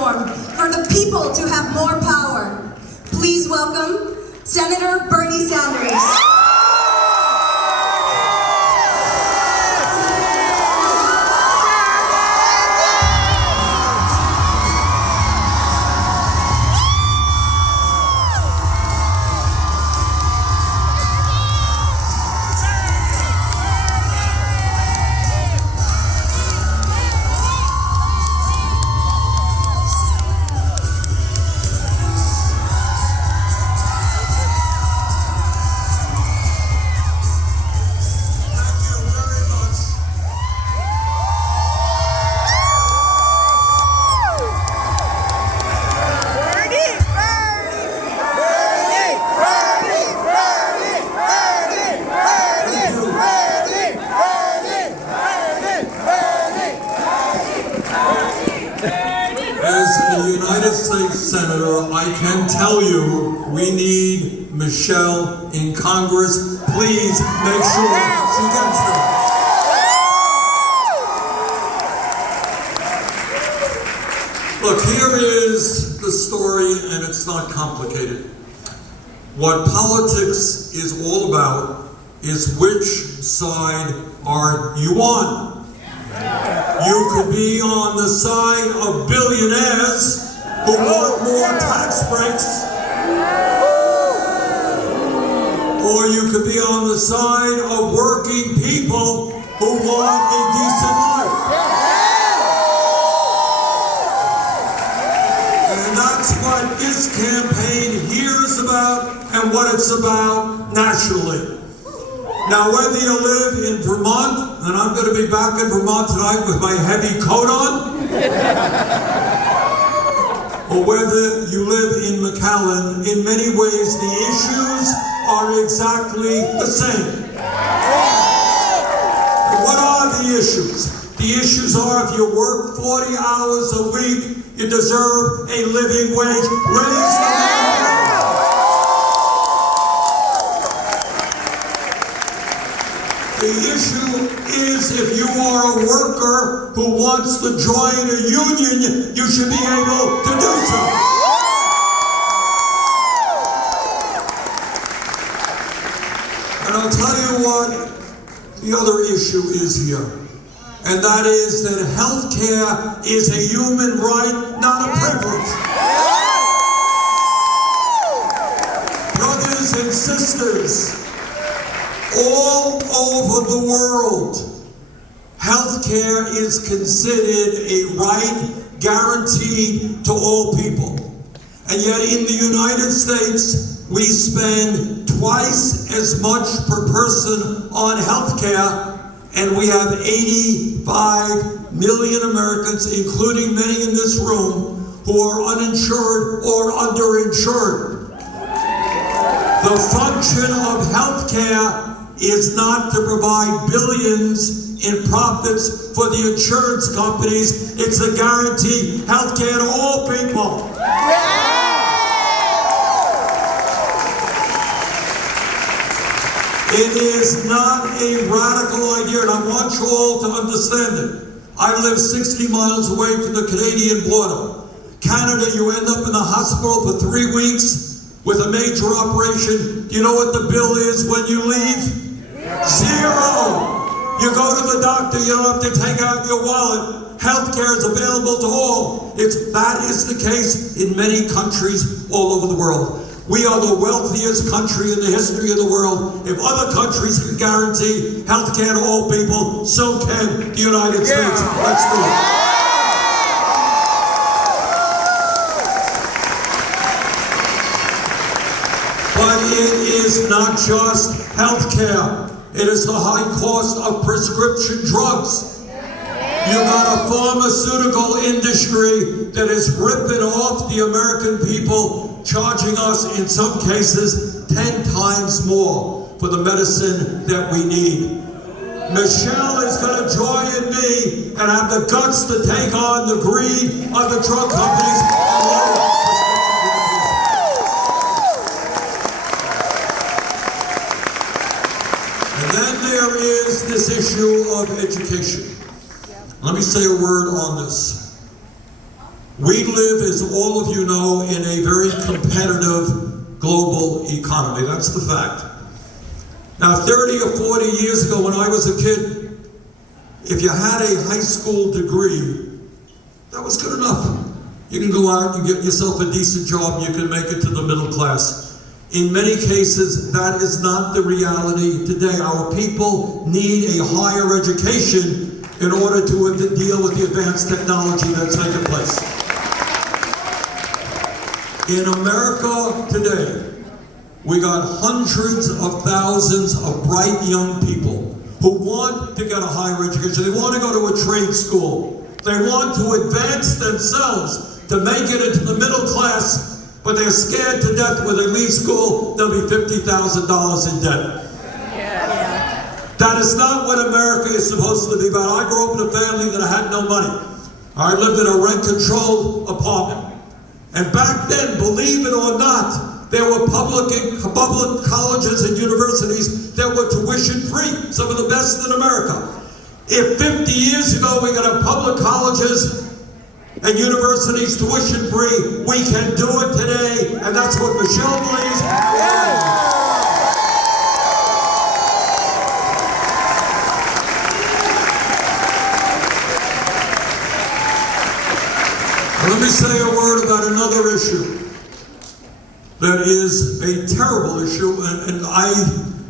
platform for the people to have more power. Please welcome Senator Bernie Sanders. As a United States Senator, I can tell you we need Michelle in Congress. Please make sure she gets there. Look, here is the story, and it's not complicated. What politics is all about is which side are you on? You could be on the side of billionaires who want more tax breaks, or you could be on the side of working people who want a decent life. And that's what this campaign here is about and what it's about nationally. Now, whether you live in Vermont, and I'm going to be back in Vermont tonight with my heavy coat on, or whether you live in McAllen, in many ways the issues are exactly the same. What are the issues? The issues are if you work 40 hours a week, you deserve a living wage. Raise the minimum. The issue is if you are a worker who wants to join a union, you should be able to do so. And I'll tell you what the other issue is here. And that is that health care is a human right, not a privilege. Brothers and sisters, all over the world, healthcare is considered a right guaranteed to all people. And yet in the United States, we spend twice as much per person on healthcare, and we have 85 million Americans, including many in this room, who are uninsured or underinsured. The function of healthcare is not to provide billions in profits for the insurance companies. It's to guarantee health care to all people. It is not a radical idea, and I want you all to understand it. I live 60 miles away from the Canadian border. Canada, you end up in the hospital for 3 weeks with a major operation. Do you know what the bill is when you leave? Zero. You go to the doctor, you don't have to take out your wallet. Healthcare is available to all. That is the case in many countries all over the world. We are the wealthiest country in the history of the world. If other countries can guarantee healthcare to all people, so can the United States. Let's do it. But it is not just healthcare. It is the high cost of prescription drugs. You got a pharmaceutical industry that is ripping off the American people, charging us in some cases 10 times more for the medicine that we need. Michelle is going to join me and have the guts to take on the greed of the drug companies and lower And then there is this issue of education. Let me say a word on this. We live, as all of you know, in a very competitive global economy. That's the fact. Now, 30 or 40 years ago when I was a kid, if you had a high school degree, that was good enough. You can go out and get yourself a decent job, you can make it to the middle class. In many cases, that is not the reality today. Our people need a higher education in order to deal with the advanced technology that's taking place. In America today, we got hundreds of thousands of bright young people who want to get a higher education. They want to go to a trade school. They want to advance themselves to make it into the middle class, but they're scared to death when they leave school, they'll be $50,000 in debt. That is not what America is supposed to be about. I grew up in a family that had no money. I lived in a rent-controlled apartment. And back then, believe it or not, there were public colleges and universities that were tuition-free, some of the best in America. If 50 years ago we got a public colleges and universities tuition-free, we can do it today, and that's what Michelle believes. Let me say a word about another issue that is a terrible issue, and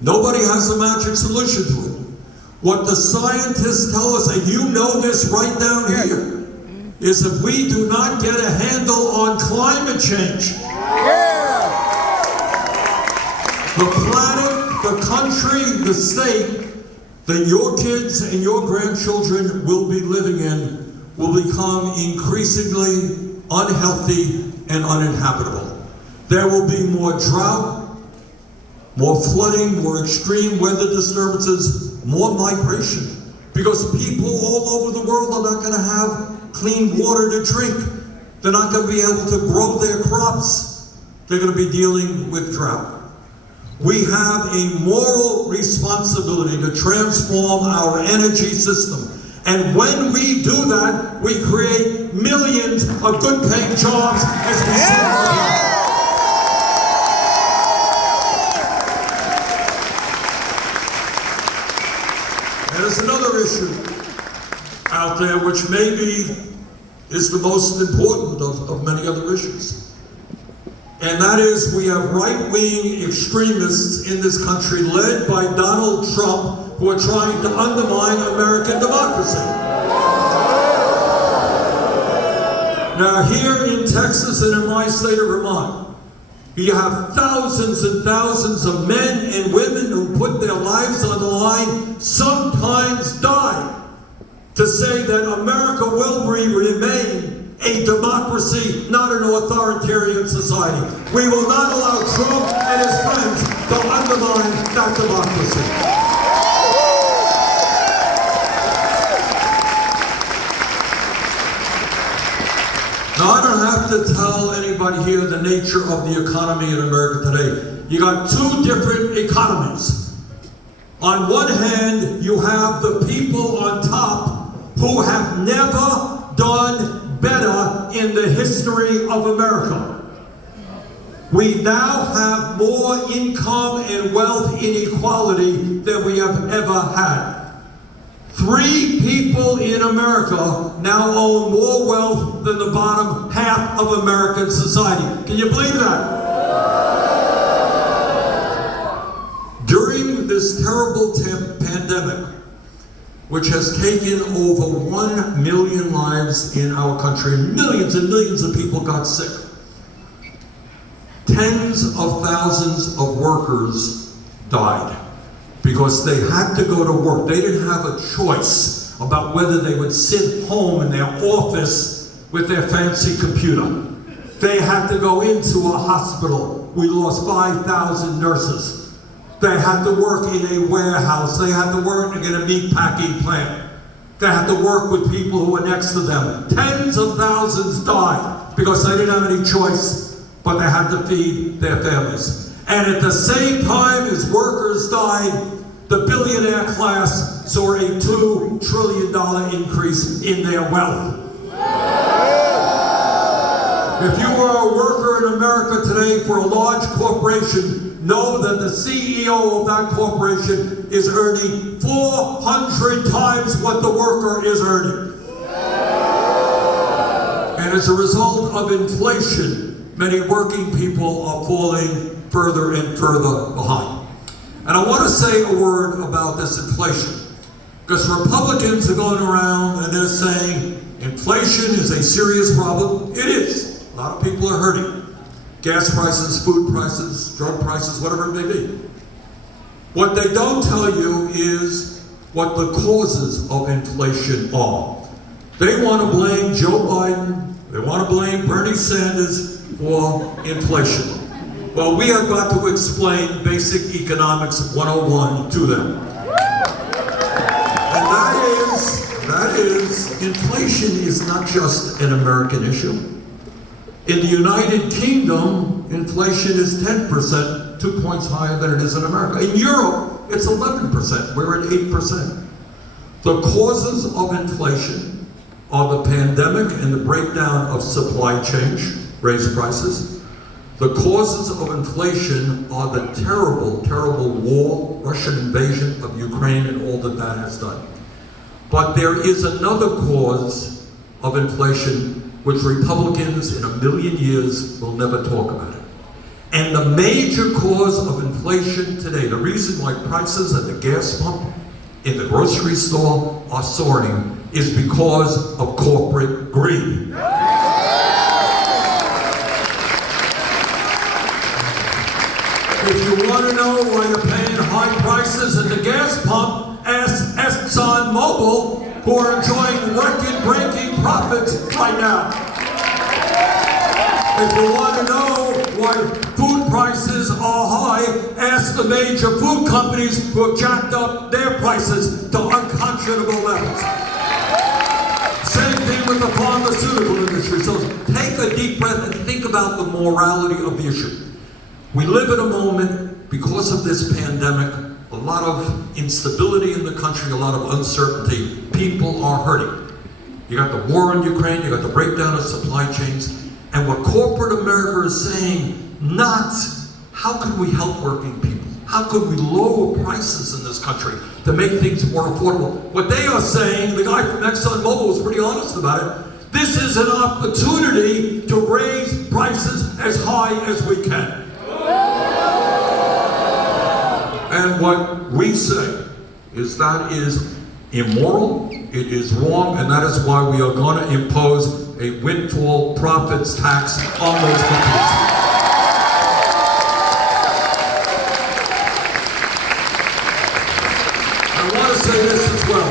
nobody has a magic solution to it. What the scientists tell us, and you know this right down here, is if we do not get a handle on climate change, the planet, the country, the state that your kids and your grandchildren will be living in will become increasingly unhealthy and uninhabitable. There will be more drought, more flooding, more extreme weather disturbances, more migration, because people all over the world are not going to have clean water to drink. They're not going to be able to grow their crops. They're going to be dealing with drought. We have a moral responsibility to transform our energy system. And when we do that, we create millions of good-paying jobs as we see. There's another issue out there which maybe is the most important of many other issues. And that is, we have right-wing extremists in this country led by Donald Trump who are trying to undermine American democracy. Now, here in Texas and in my state of Vermont, you have thousands and thousands of men and women who put their lives on the line, sometimes die, to say that America will remain a democracy, not an authoritarian society. We will not allow Trump and his friends to undermine that democracy. Now, I don't have to tell anybody here the nature of the economy in America today. You got two different economies. On one hand, you have the people on top who have never done better in the history of America. We now have more income and wealth inequality than we have ever had. 3 people in America now own more wealth than the bottom half of American society. Can you believe that? During this terrible pandemic, which has taken over 1 million lives in our country, millions and millions of people got sick, tens of thousands of workers died because they had to go to work. They didn't have a choice about whether they would sit home in their office with their fancy computer. They had to go into a hospital. We lost 5,000 nurses. They had to work in a warehouse. They had to work in a meat packing plant. They had to work with people who were next to them. Tens of thousands died because they didn't have any choice, but they had to feed their families. And at the same time as workers died, the billionaire class saw a $2 trillion increase in their wealth. If you are a worker in America today for a large corporation, know that the CEO of that corporation is earning 400 times what the worker is earning. And as a result of inflation, many working people are falling further and further behind. And I want to say a word about this inflation, because Republicans are going around and they're saying inflation is a serious problem. It is. A lot of people are hurting. Gas prices, food prices, drug prices, whatever it may be. What they don't tell you is what the causes of inflation are. They want to blame Joe Biden, they want to blame Bernie Sanders for inflation. Well, we have got to explain basic economics 101 to them. And that is, inflation is not just an American issue. In the United Kingdom, inflation is 10%, 2 points higher than it is in America. In Europe, it's 11%, we're at 8%. The causes of inflation are the pandemic and the breakdown of supply chains, raised prices. The causes of inflation are the terrible, terrible war, Russian invasion of Ukraine and all that that has done. But there is another cause of inflation which Republicans in a million years will never talk about it. And the major cause of inflation today, the reason why prices at the gas pump, in the grocery store are soaring, is because of corporate greed. If you want to know why you're paying high prices at the gas pump, ask ExxonMobil, who are enjoying record-breaking profits right now. If you want to know why food prices are high, ask the major food companies who have jacked up their prices to unconscionable levels. Same thing with the pharmaceutical industry. So take a deep breath and think about the morality of the issue. We live in a moment, because of this pandemic, a lot of instability in the country, a lot of uncertainty. People are hurting. You got the war in Ukraine, you got the breakdown of supply chains, and what corporate America is saying, not how can we help working people? How could we lower prices in this country to make things more affordable? What they are saying, the guy from ExxonMobil was pretty honest about it, this is an opportunity to raise prices as high as we can. And what we say is that is immoral, it is wrong, and that is why we are going to impose a windfall profits tax on those companies. I want to say this as well.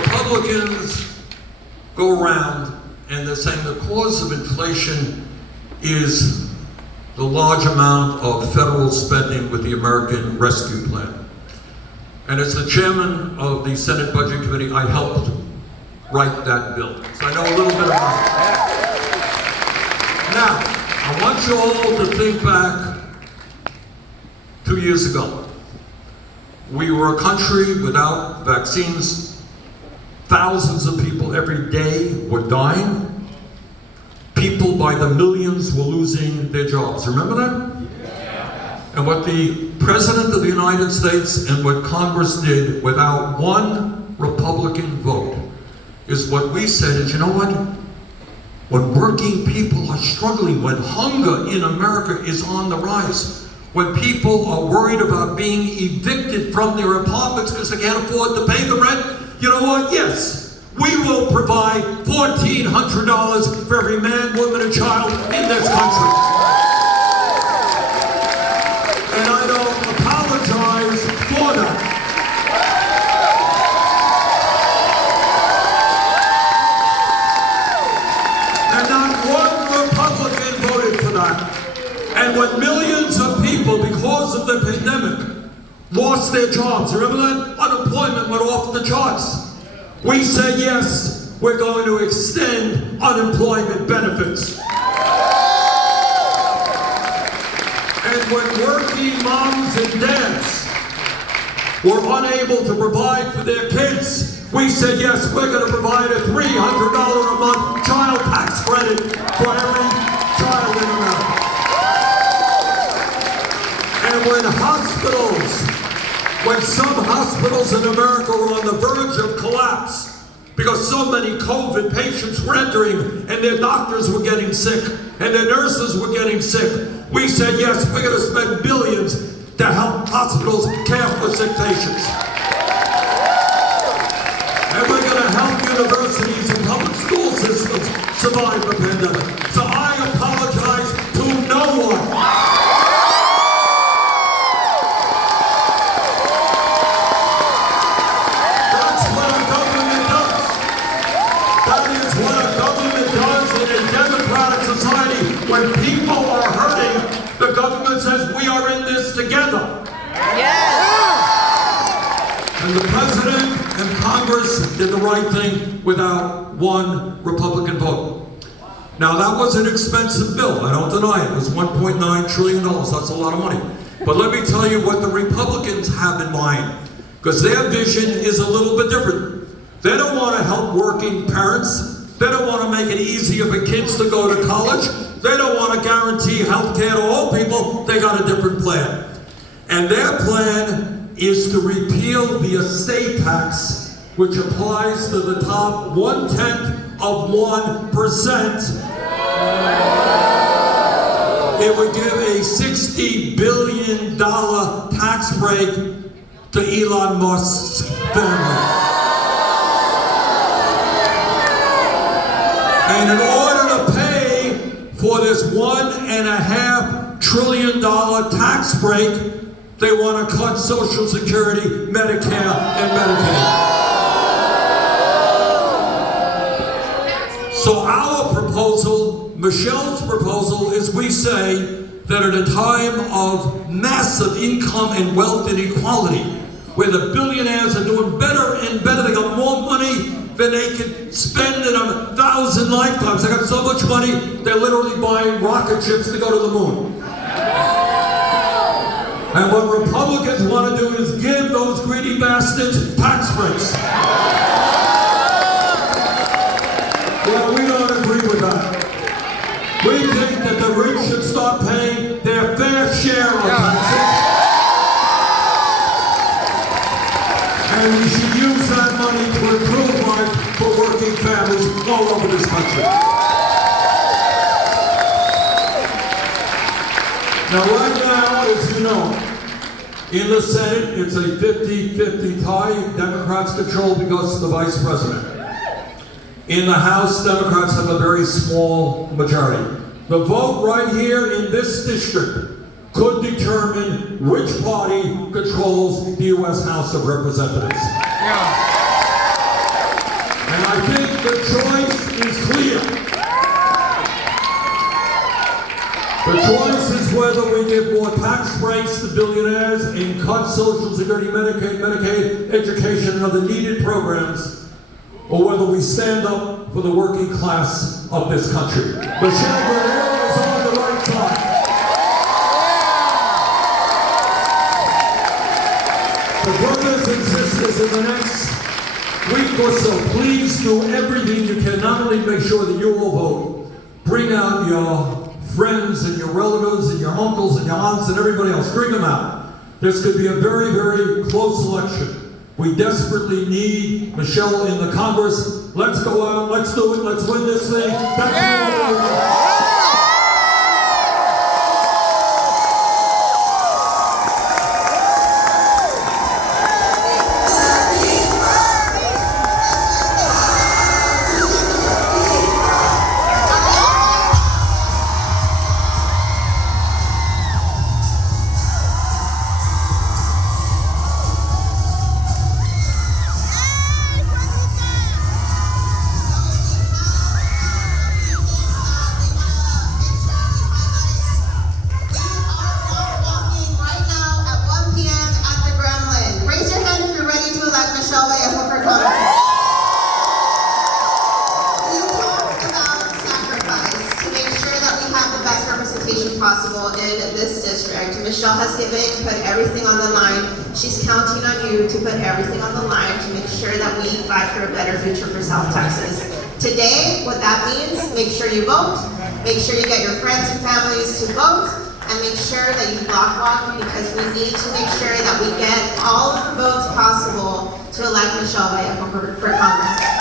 Republicans go around and they're saying the cause of inflation is the large amount of federal spending with the American Rescue Plan. And as the chairman of the Senate Budget Committee, I helped write that bill. So I know a little bit about it. Now, I want you all to think back 2 years ago. We were a country without vaccines. Thousands of people every day were dying. People by the millions were losing their jobs. Remember that? Yeah. And what the President of the United States and what Congress did without one Republican vote is what we said is, you know what? When working people are struggling, when hunger in America is on the rise, when people are worried about being evicted from their apartments because they can't afford to pay the rent, you know what? Yes. We will provide $1,400 for every man, woman, and child in this country. And I don't apologize for that. And not one Republican voted for that. And when millions of people, because of the pandemic, lost their jobs, remember that? Unemployment went off the charts. We said, yes, we're going to extend unemployment benefits. And when working moms and dads were unable to provide for their kids, we said, yes, we're going to provide a $300 a month child tax credit for every when some hospitals in America were on the verge of collapse because so many COVID patients were entering and their doctors were getting sick and their nurses were getting sick, we said, yes, we're going to spend billions to help hospitals care for sick patients. And we're going to help universities and public school systems survive the pandemic. So I apologize to no one. When people are hurting, the government says we are in this together. Yes. And the president and Congress did the right thing without one Republican vote. Now that was an expensive bill, I don't deny it. It was $1.9 trillion, that's a lot of money. But let me tell you what the Republicans have in mind, because their vision is a little bit different. They don't want to help working parents. They don't want to make it easier for kids to go to college. They don't want to guarantee health care to all people. They got a different plan. And their plan is to repeal the estate tax, which applies to the top 1/10 of 1%. It would give a $60 billion tax break to Elon Musk's family. And in order to pay for this $1.5 trillion tax break, they want to cut Social Security, Medicare, and Medicaid. So our proposal, Michelle's proposal, is we say that at a time of massive income and wealth inequality, where the billionaires are doing better and better, they got more money than they can spend in 1,000 lifetimes. They got so much money, they're literally buying rocket ships to go to the moon. And what Republicans want to do is give those greedy bastards tax breaks. Well, we don't agree with that. We think that the rich should start paying their fair share of taxes. And we should use that money to improve life for working families all over this country. Now, right now, as you know, in the Senate, it's a 50-50 tie. Democrats control because of the vice president. In the House, Democrats have a very small majority. The vote right here in this district could determine which party controls the U.S. House of Representatives. Yeah. And I think the choice is clear. The choice is whether we give more tax breaks to billionaires and cut Social Security, Medicaid, education, and other needed programs, or whether we stand up for the working class of this country. Michelle Vallejo is on the right side. So brothers and sisters, in the next week or so, please do everything you can, not only make sure that you all vote, bring out your friends and your relatives and your uncles and your aunts and everybody else, bring them out. This could be a very, very close election. We desperately need Michelle in the Congress. Let's go out, let's do it, let's win this thing. That's what we're doing. Michelle Vallejo for Congress. We talked about sacrifice to make sure that we have the best representation possible in this district. Michelle has put everything on the line. She's counting on you to put everything on the line to make sure that we fight for a better future for South Texas. Today, what that means, make sure you vote, make sure you get your friends and families to vote, and make sure that you block walk, because we need to make sure that we get all of the votes possible to elect Michelle Vallejo for Congress.